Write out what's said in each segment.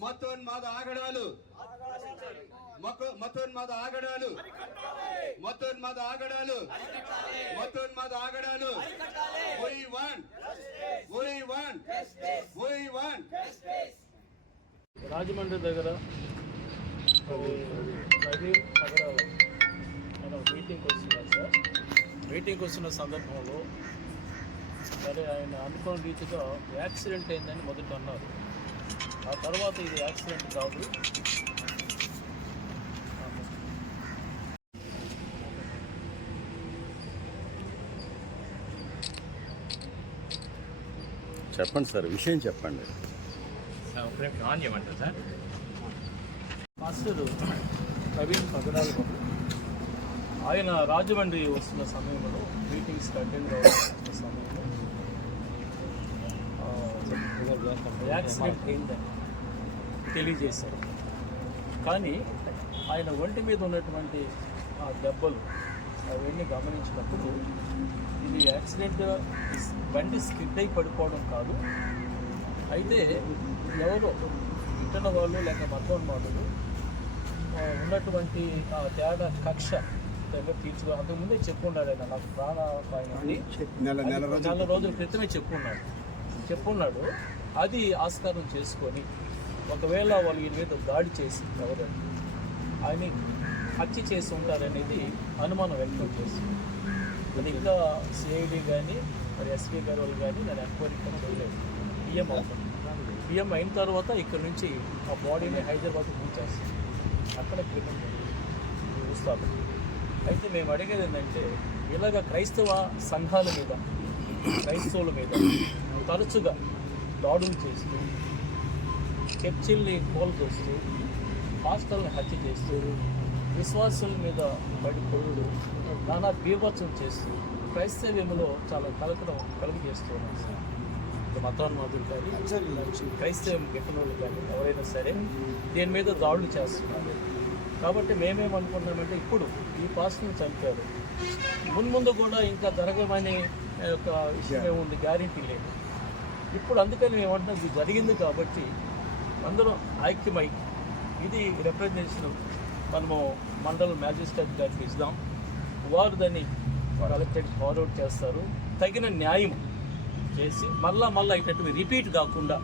మతోన్మాద ఆగడాలు. మతోన్మాద ఆగడాలు. మతోన్మాద ఆగడాలు. మతోన్మాద ఆగడాలు. రాజమండ్రి దగ్గర మనం మీటింగ్కి వస్తున్నాం సార్. మీటింగ్కి వస్తున్న సందర్భంలో సరే ఆయన అనుకోని రీతిగా యాక్సిడెంట్ అయిందని మొదట అన్నారు. ఆ తర్వాత ఇది యాక్సిడెంట్ కాదు. చెప్పండి సార్ విషయం చెప్పండి. ఆన్ చేయమంటారు సార్? మాస్టర్ పగడాల బాబు ఆయన రాజమండ్రి వస్తున్న సమయంలో మీటింగ్స్కి అటెండ్ అవుతున్న సమయంలో యాక్సిడెంట్ అయిందని తెలియజేశారు. కానీ ఆయన ఒంటి మీద ఉన్నటువంటి ఆ దెబ్బలు అవన్నీ గమనించినప్పుడు ఇది యాక్సిడెంట్ బండి స్కిడ్ అయి పడిపోవడం కాదు. అయితే ఎవరో ఇతర వాళ్ళు లేక మతోన్మాదులు వాళ్ళు ఉన్నటువంటి ఆ తేడా కక్ష దగ్గర తీర్చుకో అంతకుముందే చెప్పున్నాడు ఆయన నాకు ప్రాణాపాయం ఉంది. నెల నెల నెల రోజుల క్రితమే చెప్పున్నాడు చెప్పున్నాడు అది ఆస్కారం చేసుకొని ఒకవేళ వాళ్ళు ఈయన మీద దాడి చేసి ఎవరైనా ఆయన హత్య చేసి ఉంటారనేది అనుమానం వ్యక్తం చేస్తుంది. అది ఇంకా సిఐడి కానీ మరి ఎస్పీ గారు వాళ్ళు కానీ నేను ఎంక్వైరీ కూడా చేయలేదు పిఎం అవుతుంది పిఎం అయిన తర్వాత ఇక్కడ నుంచి ఆ బాడీని హైదరాబాద్ మూవ్ చేస్తాం అక్కడ క్రిమినల్ చూస్తాము అయితే మేము అడిగేది ఏంటంటే ఇలాగ క్రైస్తవ సంఘాల మీద క్రైస్తవుల మీద తరచుగా దాడులు చేస్తూ చర్చిల్ని కోల్పోస్తూ హాస్టల్ని హత్య చేస్తూ విశ్వాసుల మీద పడి పొరుడు నానా బీభత్సం చేస్తూ క్రైస్తవ్యంలో చాలా కలకడం కలుగు చేస్తూ ఉన్నాం సార్. ఇక మతోన్మాదులు కానీ క్రైస్తవం గిట్టనోళ్ళు కానీ ఎవరైనా సరే దీని మీద దాడులు చేస్తున్నారు. కాబట్టి మేమేమనుకుంటున్నామంటే ఇప్పుడు ఈ పాస్ట్ని చంపారు. మున్ముందు కూడా ఇంకా జరగమనే ఒక విషయం ఏముంది? గ్యారంటీ లేదు. ఇప్పుడు అందుకని మేము అంటున్నాం ఇది జరిగింది కాబట్టి అందరం ఐక్యమై ఇది రిప్రజెంటేషన్ మనము మండల మ్యాజిస్ట్రేట్ గారికి ఇస్తాం. వారు దాన్ని కలెక్టెడ్ ఫార్వర్డ్ చేస్తారు. తగిన న్యాయం చేసి మళ్ళా మళ్ళీ ఇటువంటి రిపీట్ కాకుండా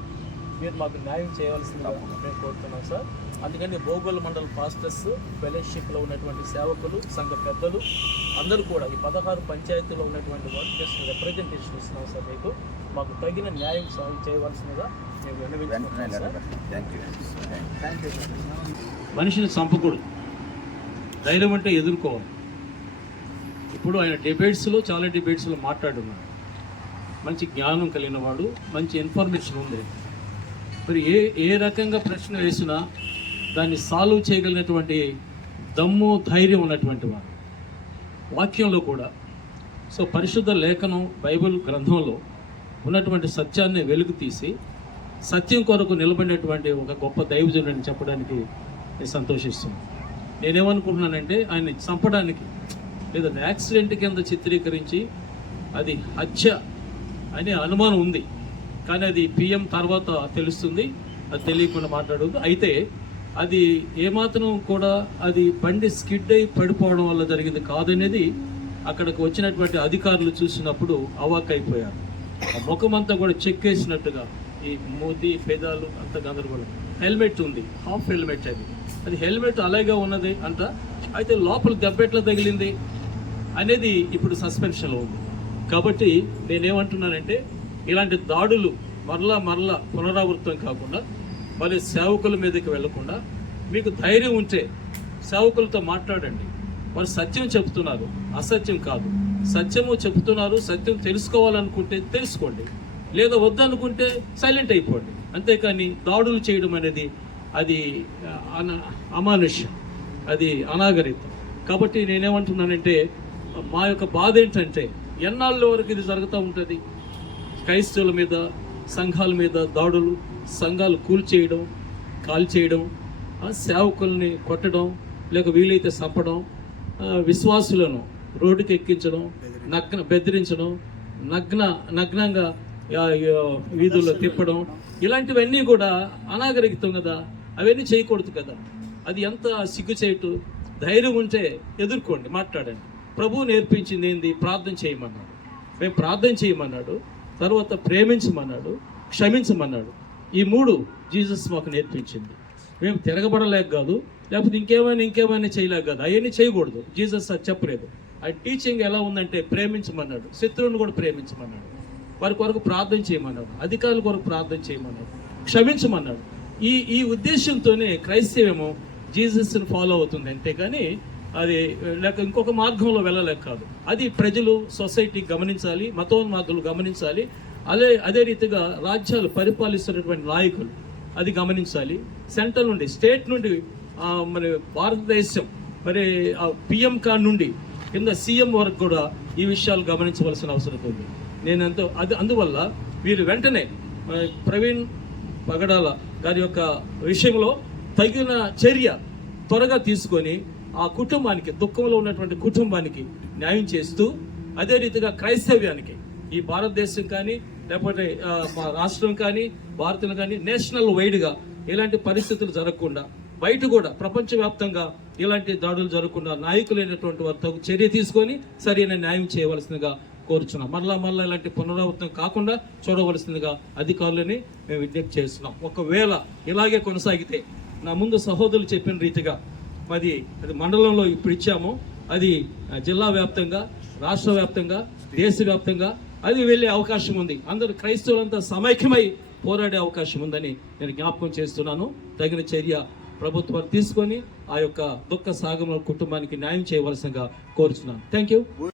మీరు మాకు న్యాయం చేయవలసిందిగా మేము కోరుతున్నాం సార్. అందుకని భోగోల్ మండల పాస్టర్స్ ఫెలోషిప్లో ఉన్నటువంటి సేవకులు సంఘ పెద్దలు అందరూ కూడా ఈ పదహారు పంచాయతీలో ఉన్నటువంటి వారు జస్ట్ రిప్రజెంటేషన్ ఇస్తున్నాం సార్ మీకు. మాకు తగిన న్యాయం చేయవలసిందిగా మేము విన్నవించుకుంటున్నాం సార్. థ్యాంక్ యూ మనిషిని చంపకూడదు. ధైర్యం అంటే ఎదుర్కోవాలి. ఇప్పుడు ఆయన డిబేట్స్లో చాలా డిబేట్స్లో మాట్లాడున్నాడు. మంచి జ్ఞానం కలిగిన వాడు మంచి ఇన్ఫర్మేషన్ ఉంది. మరి ఏ ఏ రకంగా ప్రశ్న వేసినా దాన్ని సాల్వ్ చేయగలిగినటువంటి దమ్ము ధైర్యం ఉన్నటువంటి వారు. వాక్యంలో కూడా. సో పరిశుద్ధ లేఖనం బైబిల్ గ్రంథంలో ఉన్నటువంటి సత్యాన్ని వెలుగు తీసి సత్యం కొరకు నిలబడినటువంటి ఒక గొప్ప దైవజనుడిని చెప్పడానికి నేను సంతోషిస్తున్నాను. నేనేమనుకుంటున్నానంటే ఆయన్ని చంపడానికి లేదా యాక్సిడెంట్ కింద చిత్రీకరించి అది హత్య అనే అనుమానం ఉంది. కానీ అది పిఎం తర్వాత తెలుస్తుంది అది తెలియకుండా మాట్లాడదు అయితే అది ఏమాత్రం కూడా అది బండి స్కిడ్ అయి పడిపోవడం వల్ల జరిగింది కాదనేది అక్కడికి వచ్చినటువంటి అధికారులు చూసినప్పుడు అవాక్ అయిపోయారు ఆ ముఖం అంతా కూడా చెక్కేసినట్టుగా ఈ మూతి పేదాలు అంత గందరగోళం. హెల్మెట్ ఉంది హాఫ్ హెల్మెట్ అది. అది హెల్మెట్ అలాగే ఉన్నది అంట. అయితే లోపల దెబ్బ ఎట్లా తగిలింది అనేది ఇప్పుడు సస్పెన్షన్లో ఉంది. కాబట్టి నేనేమంటున్నానంటే ఇలాంటి దాడులు మరలా మరలా పునరావృతం కాకుండా మరి సేవకుల మీదకి వెళ్ళకుండా మీకు ధైర్యం ఉంటే సేవకులతో మాట్లాడండి. వారు సత్యం చెప్తున్నారు అసత్యం కాదు. సత్యము చెబుతున్నారు సత్యం తెలుసుకోవాలనుకుంటే తెలుసుకోండి. లేదా వద్దనుకుంటే సైలెంట్ అయిపోండి. అంతేకాని దాడులు చేయడం అనేది అది అన- అమానుష్యం అది అనాగరికం. కాబట్టి నేనేమంటున్నానంటే మా యొక్క బాధ ఏంటంటే ఎన్నాళ్ళ వరకు ఇది జరుగుతూ ఉంటుంది? క్రైస్తవుల మీద సంఘాల మీద దాడులు సంఘాలు కూల్చేయడం కాల్చేయడం సేవకుల్ని కొట్టడం లేక వీలైతే చంపడం విశ్వాసులను రోడ్డుకి ఎక్కించడం నగ్న బెదిరించడం నగ్న నగ్నంగా వీధుల్లో తిప్పడం ఇలాంటివన్నీ కూడా అనాగరికతం కదా. అవన్నీ చేయకూడదు కదా. అది ఎంత సిగ్గుచేటు ధైర్యం ఉంటే ఎదుర్కోండి మాట్లాడండి. ప్రభువు నేర్పించింది ఏంది? ప్రార్థన చేయమన్నాడు. మేము ప్రార్థన చేయమన్నాడు. తర్వాత ప్రేమించమన్నాడు క్షమించమన్నాడు. ఈ మూడు జీసస్ మాకు నేర్పించింది. మేము తిరగబడలేక కాదు లేకపోతే ఇంకేమైనా ఇంకేమైనా చేయలేక కాదు. అవన్నీ చేయకూడదు. జీసస్ అది చెప్పలేదు. ఆ టీచింగ్ ఎలా ఉందంటే ప్రేమించమన్నాడు. శత్రువుని కూడా ప్రేమించమన్నాడు. వారి కొరకు ప్రార్థన చేయమన్నాడు. అధికారుల కొరకు ప్రార్థన చేయమన్నాడు. క్షమించమన్నాడు. ఈ ఈ ఉద్దేశంతోనే క్రైస్తవ్యము జీసస్ని ఫాలో అవుతుంది అంతేగాని అది లేక ఇంకొక మార్గంలో వెళ్ళలేక కాదు. అది ప్రజలు సొసైటీ గమనించాలి మతోన్మాదులు గమనించాలి. అదే అదే రీతిగా రాజ్యాలు పరిపాలిస్తున్నటువంటి నాయకులు అది గమనించాలి. సెంట్రల్ నుండి స్టేట్ నుండి మరి భారతదేశం మరి పిఎం కాన్ నుండి కింద సీఎం వరకు కూడా ఈ విషయాలు గమనించవలసిన అవసరం ఉంది. నేను ఎంతో అది అందువల్ల వీరు వెంటనే ప్రవీణ్ పగడాల గారి యొక్క విషయంలో తగిన చర్య త్వరగా తీసుకొని ఆ కుటుంబానికి దుఃఖంలో ఉన్నటువంటి కుటుంబానికి న్యాయం చేస్తూ అదే రీతిగా క్రైస్తవ్యానికి ఈ భారతదేశం కానీ లేకపోతే మా రాష్ట్రం కానీ భారతం కానీ నేషనల్ వైడ్గా ఇలాంటి పరిస్థితులు జరగకుండా బయట కూడా ప్రపంచవ్యాప్తంగా ఇలాంటి దాడులు జరగకుండా నాయకులైనటువంటి వారితో తగు చర్య తీసుకొని సరైన న్యాయం చేయవలసిందిగా కోరుచున్నాం. మరలా మరలా ఇలాంటి పునరావృతం కాకుండా చూడవలసిందిగా అధికారులని మేము విజ్ఞప్తి చేస్తున్నాం. ఒకవేళ ఇలాగే కొనసాగితే నా ముందు సహోదరులు చెప్పిన రీతిగా మరి అది మండలంలో ఇప్పుడు ఇచ్చాము. అది ఆ, జిల్లా వ్యాప్తంగా రాష్ట్ర వ్యాప్తంగా దేశవ్యాప్తంగా అది వెళ్ళే అవకాశం ఉంది. అందరు క్రైస్తవులంతా సమైక్యమై పోరాడే అవకాశం ఉందని నేను జ్ఞాపకం చేస్తున్నాను. తగిన చర్య ప్రభుత్వం తీసుకొని ఆ యొక్క దుఃఖ సాగమ కుటుంబానికి న్యాయం చేయవలసిందిగా కోరుచున్నాను. Thank you